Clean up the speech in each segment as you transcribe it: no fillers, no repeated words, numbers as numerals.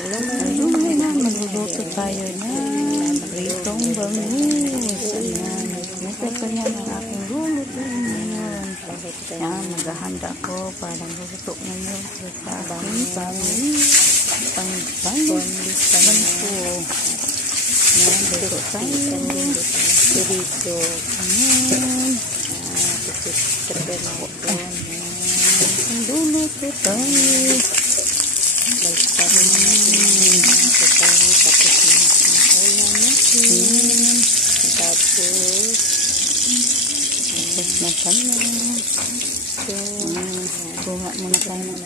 Ayan, magluluto tayo na pritong bangus. Ayan, nagkita niya ng aking lulutuin ngayon. Ayan, maghahanda ko para luluto ngayon sa aking bangus. Ayan, luto tayo. Dito. Ayan. Luluto tayo. Baliktad na natin tapos ulam natin. Tapos na pala. So, bunga muna tayo ng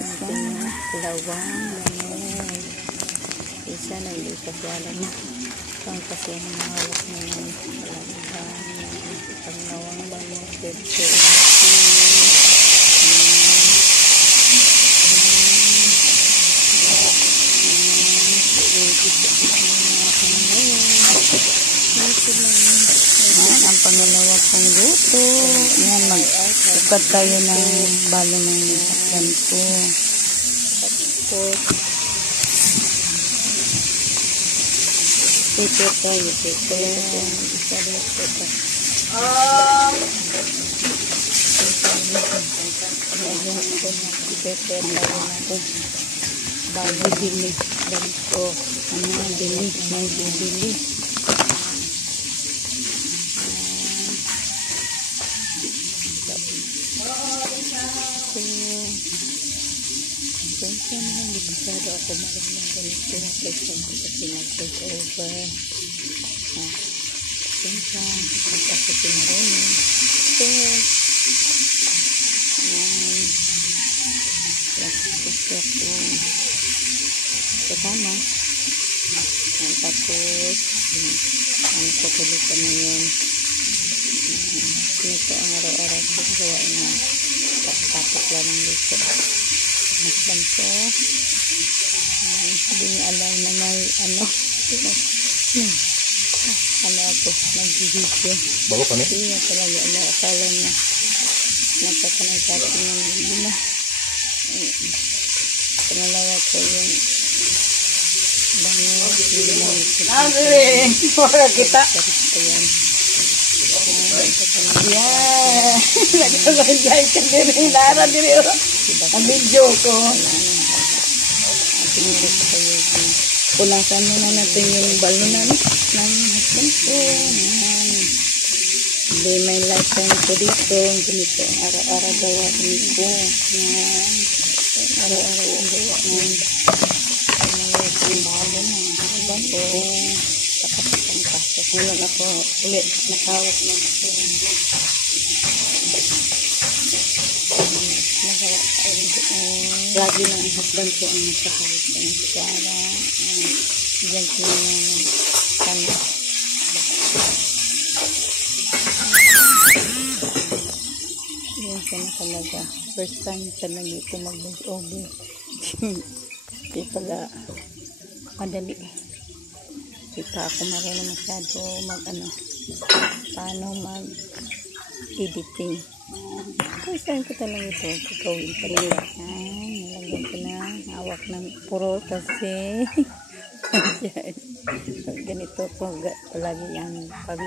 lawang lemon. Isa na hindi kasi alam na. Pang kasi mahawak na ng panglawang lemon. Pwede ang pangalawa kong luto. Yan, mag-ukat tayo ng balo ng hapdan ko. Pito tayo. Pito. Isa rin pito. Bago dili. Ganito. Ano dili? May dili. Kaya naman hindi pasado ako marunong ganito. Kaya ko kasi nag-take over. Kaya kasi pinarunong. So, gusto ko kasama. Tapos, ano ko tulitan na yun. Ito ang araw-araw ko gawain na. Tapos lang ang luto. Masdan ko. Hindi niya alam na may ano ako nag-video. Bago kami? Hindi niya talaga alam. Akala niya nagkakanay sa akin ng hindi na. Pangalawa ko yung bango. Para kita. Ayan. Yeah. Nagkakanay ka din. Lara din yun. Ang video ko. Punasan muna natin yung balon ng husband ko. Hindi may lifetime ko dito. Ganito ang araw-araw gawain ko. Araw-araw ang gawain. Malawag yung balon ng husband ko. Kapasang kaso. Ngayon ako ulit nakawak na ito. Lagi na ang husband ko ang nagkahal sa nagkara. Diyan ko na yung kanya. Yan siya na talaga. First time talaga ito mag-voice over. Hindi pala madali. Hindi pa ako marunong masyado paano mag-editing. First time ko talaga ito. Gagawin talaga. Nalagyan ko na. Hawak ng puro kasi ganito ko palagi ang pag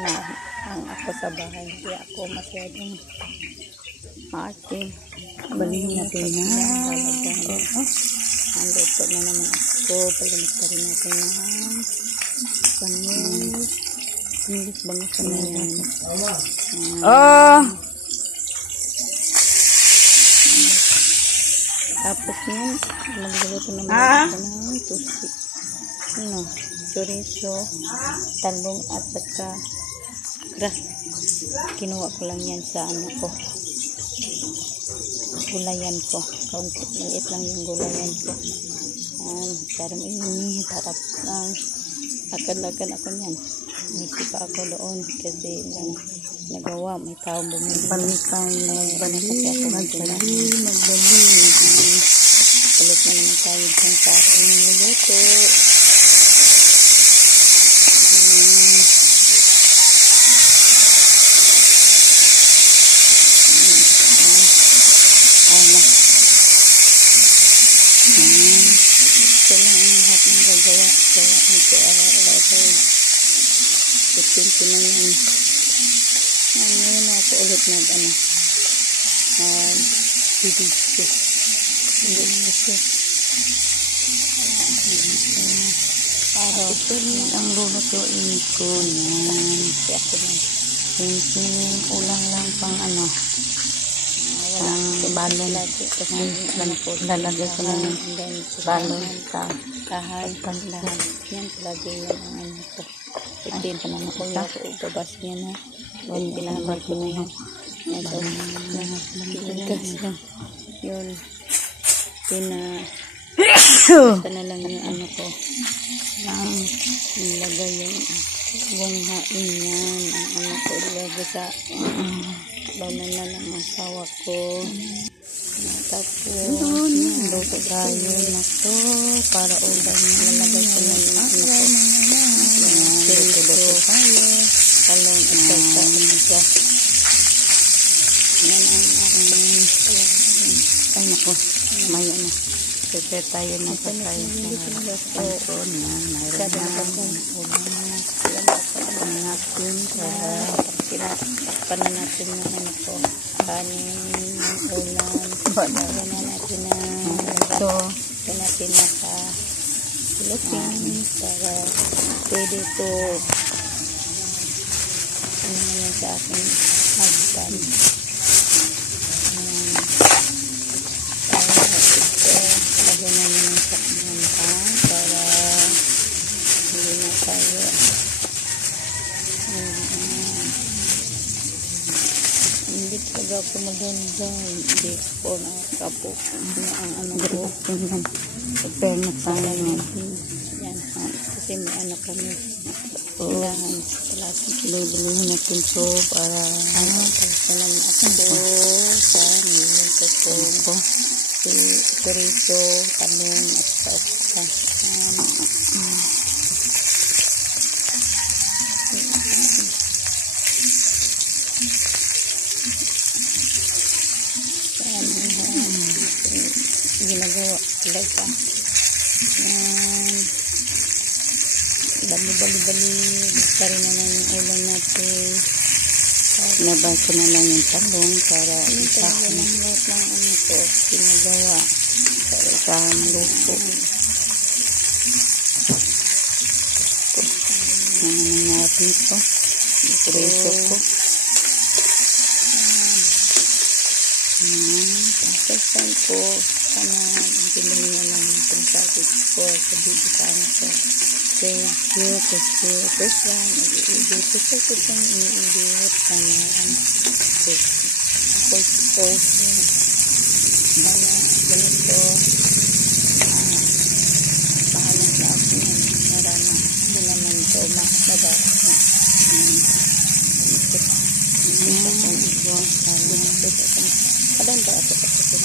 ang ako sa bahay. Hindi ako masyadong ate. Balihin natin na. Ang luto na naman ako. Pagalit ka rin natin na bangus. Bangus na yan. Tapos yun, magluluto naman ako ng tusi. Chorizo, talong at saka kinuha ko lang yan sa gulayan ko. Maliit lang yung gulayan ko. Parang harap lang. Akad-akad ako yan. Nisi pa ako doon kasi nagawa. May tao bumili. Magbali. Palit na naman tayo dyan sa ating niluto. Ang gagawa. Kaya ito araw-araw. Putin ko na yan. Ngayon na ako ulit video. Hindi kasi. Araw. Ito rin ang lulutuin ko yan. Kaya ako na. Simpleng ulang lang pang ang balon. Kasi Lalagay ko na ng balon sa kahan. Lahat. Yan palagi yan ang ko. Putin pa naman ko yung babas niya na. Pinamag ko na yan. Ito. Pinigas lang. Yun. Basta na lang yung ko. Nilagay yung bunghain yan. Ang ko ilagay sa banana ng asawa ko. Tapos, luto tayo na to para ulam na lalagay ko na yung ko. Luto tayo. Talong at sasa. Yan ang aking ay nako, maya na. Prepare tayo ng patay sa panton na mayroon na ulam natin para pagkinapan natin yung ko. Kanin, ulam. Lagyan na natin na ito. Lagyan natin na sa looking para pwede ito naman sa aking hagdan. Lagyan namin ng sakman para hindi na tayo hindi talaga ako maganda. Hindi ko nakapo ang ko. Prepare na tayo. Yan. Kasi may kami. Kailangan talagang Bilhin natin ito para naman ako sa niluto ko. Si chorizo, talong at sa okra. Ginagawa talaga. Bali-bali-bali. Basta rin na lang yung ulam natin. nabay ko na lang yung talong para Talaga ng lahat ng ko ginagawa. sa maluto. Ano nangyari ito? Preso ko. Papasan ko sana bilhin niya lang itong sabi ko sa dito sa ko. Thank you kasi ito siya nag-i-edit ko itong ini-edit sana ako sana ganito pahalang sa ako yan para na hindi naman ito makalabas na kadang ba ako kasi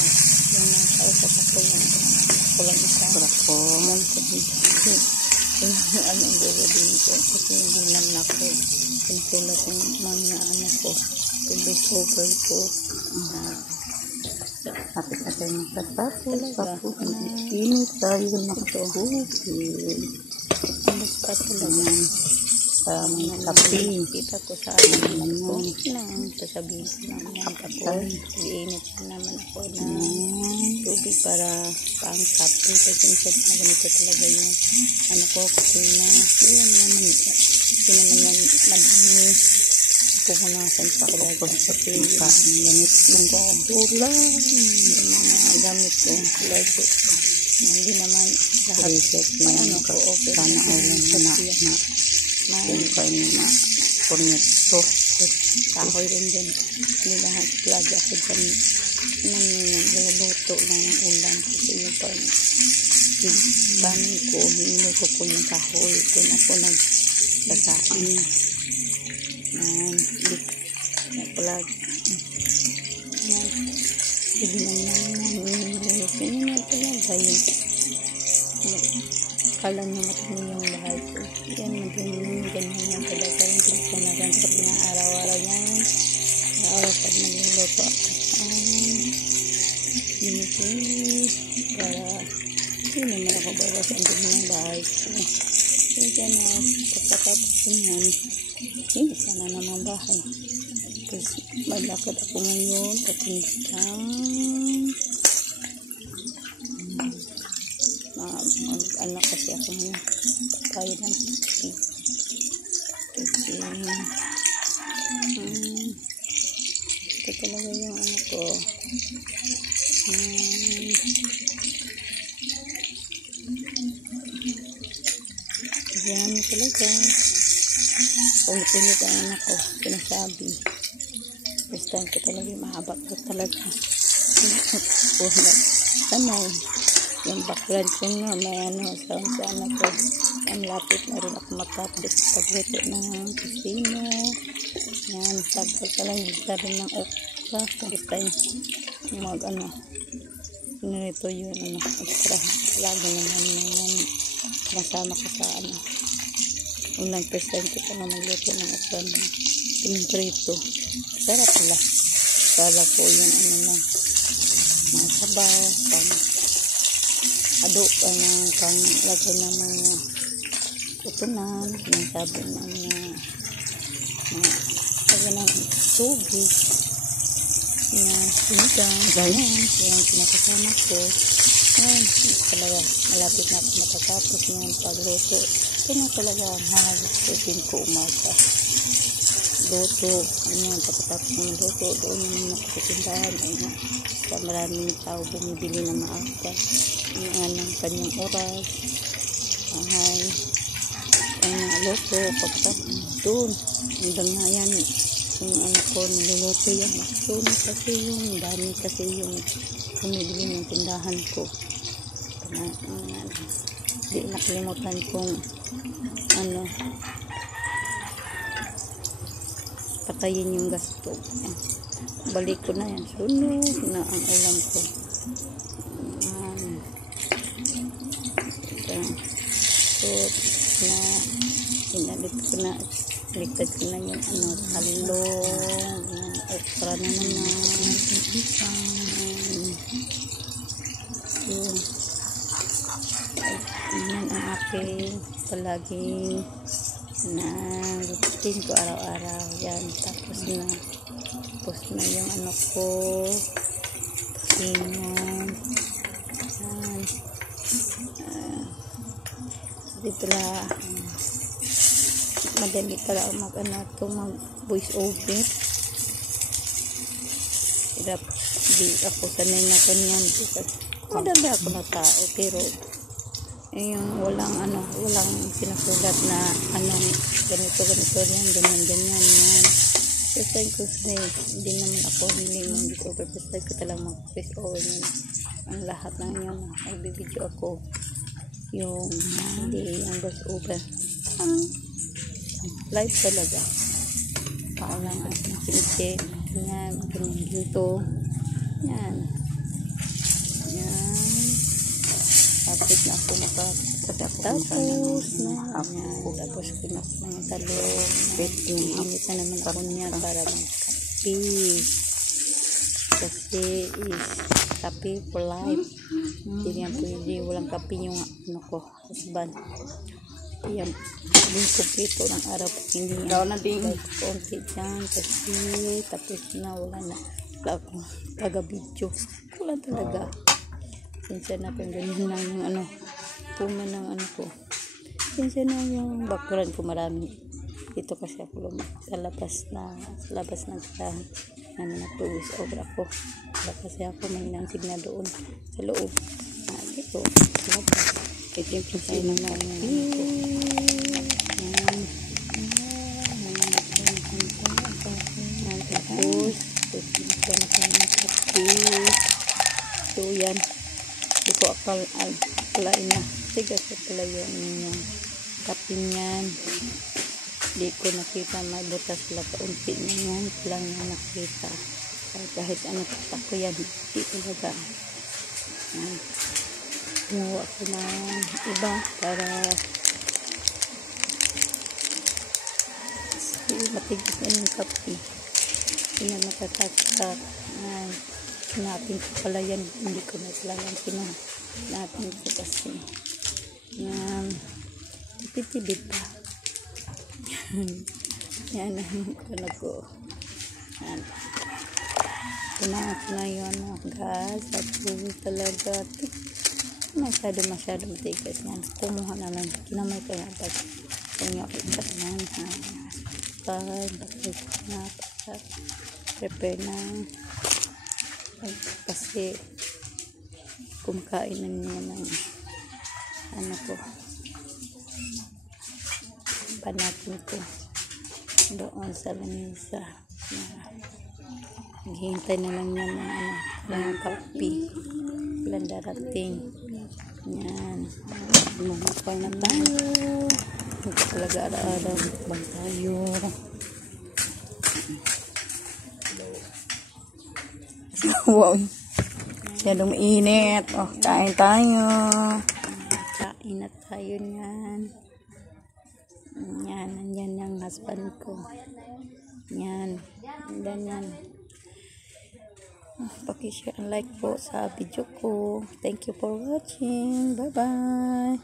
yung nakausap ako yung kulang isa anong gagawin ko kasi hindi naman ako pinatulad yung mga ko public ko Kapit na tayo magkatapos. Init tayo nakatubig. basta talaga Sa mga kape. kita ko sa amin ko nang sasabihin ko naman ako iinit naman ako na tubig para pang kape kasi na ganito talaga yung ko kasi na hindi naman yan madami pupunasan pa talaga kasi Ganit lang ko. ulam yung mga gamit ko lagi hindi naman lahat may ko okay Sana ulam na kung kayo na punito. kahoy rin din hindi lahat lagi ako dyan niluluto lang ng ulam kasi yung kanin ko hinuko ko yung kahoy kung ako nagsasain palagi hindi naman talaga yung kala niya matindi yung bahay ko yan matindi ganyan yung talaga yung pinaganagan na araw-araw yan araw pag nagluluto ako para hindi naman ako mabawasan din ng bahay ko. Kaya na, pagkatapos yan, linis na naman bahay. Kasi malakad ako ngayon, papuntang anak kasi ako ngayon. Kaya ng tubig. Kasi, ito talaga yung ano ko. Yan talaga. Ulit-ulit ang anak ko. Sinasabi. First time ko talaga. Mahaba ko talaga. Sanay. Yung background ko nga. May ano. Sound sa anak ko. Ang lapit na rin ako matapos. Pagluto ng kusino. Yan. Sagpag ka lang. Gita rin ng okra. First time. Mag ano. Pinurito yun. Ano. Okra. Lagi naman yan. Nasama ko sa ano. Unang first time ko pa na magluto ng okra na pinurito. Sarap pala. Kala ko yung ano lang. Mga sabaw. Pang lagay ng mga kutunan. Sinasabi ng lagay ng tubig. Yan. Sinigang. Ganyan. Yan. Pinakasama ko. Ayan, talaga, malapit na ako matatapos niyan pagluto. Ito na talaga ang halusin ko umaga. Luto, ayan, pagkatapos ng luto, doon naman ako sa tindahan. Ayan, sa maraming tao bumibili na maaga. Ayan, ng kanyang oras. Ayan, luto, pagkatapos doon. Hanggang na yan, yung anak ko, niluluto yan. Doon kasi yung dami kasi yung bumibili ng tindahan ko. Di nakalimutan kong ano patayin yung gas stove. Balik ko na yan. Sunog na ang ulam ko. So na inalit ko na, ligtad ko na yung ano, talong, okra na naman, yan ang aking palaging na routine ko araw-araw. Yan, tapos na yung ano ko, kusino. Dito lang madali pala mag voice over. Hirap, di ako sanay na kanyan kasi madali ako na tao, pero yung walang sinusulat na ganito yan. First time ko hindi naman ako hiling ng voice over. First time ko talagang mag voice over yun. Ang lahat ng yun, nagbibideo ako yung hindi yung voice over. Live talaga. Tao lang ang simple. Yan, ganyan dito. Yan. Tapos na ako tapos na. Tapos ko na yung talong. Init na naman ako niya para magkape. Kasi kape for life. Hindi niya pwede. Walang kape yung ano ko, husband. Yan, yung kumpleto ng araw pag hindi niya konti dyan kasi tapos na wala akong taga-video. Wala talaga. Sinsa na kung ganyan lang yung ano, puma ng ano ko. Sinsa na yung background ko marami. Dito kasi ako sa labas ng tirahan. Nag-voice over ako. Kasi ako may nansig na doon sa loob. Dito, sa labas. Ito yung pinsay ng mga tapos ito na kami kape. So yan, di ko akalain na tigas ko pala yung kape niyan. Di ko nakita, may butas lang kaunti na yan lang na nakita. Kahit ano ko yan, di talaga. Kumuha ko ng iba para matigis na yung kape. Hindi na nakakatak. Kinapin ko pala yan. Hindi ko na pala yan kinapin ko kasi Yan. Tipid-tipid pa. Yan ang ano ko. Yan. Ito na yun guys. At talaga masyado matigas yan. Kumuha na lang. Kinamay ko yan. Pag kanya kita yan. Prepare na. Kasi kumakain na niya ng ano ko. Panatin ko. Doon sa lamisa. Naghihintay na lang yan ng kape. Ilan darating. Yan. Bumukay na tayo. Hindi talaga araw-araw. Bang tayo. Wow. Masyadong init. Oh, kain tayo. Kain na tayo niyan. Yan. Nandyan ang husband ko. Yan. Ganyan. Paki-share and like po sa video ko. Thank you for watching. Bye-bye.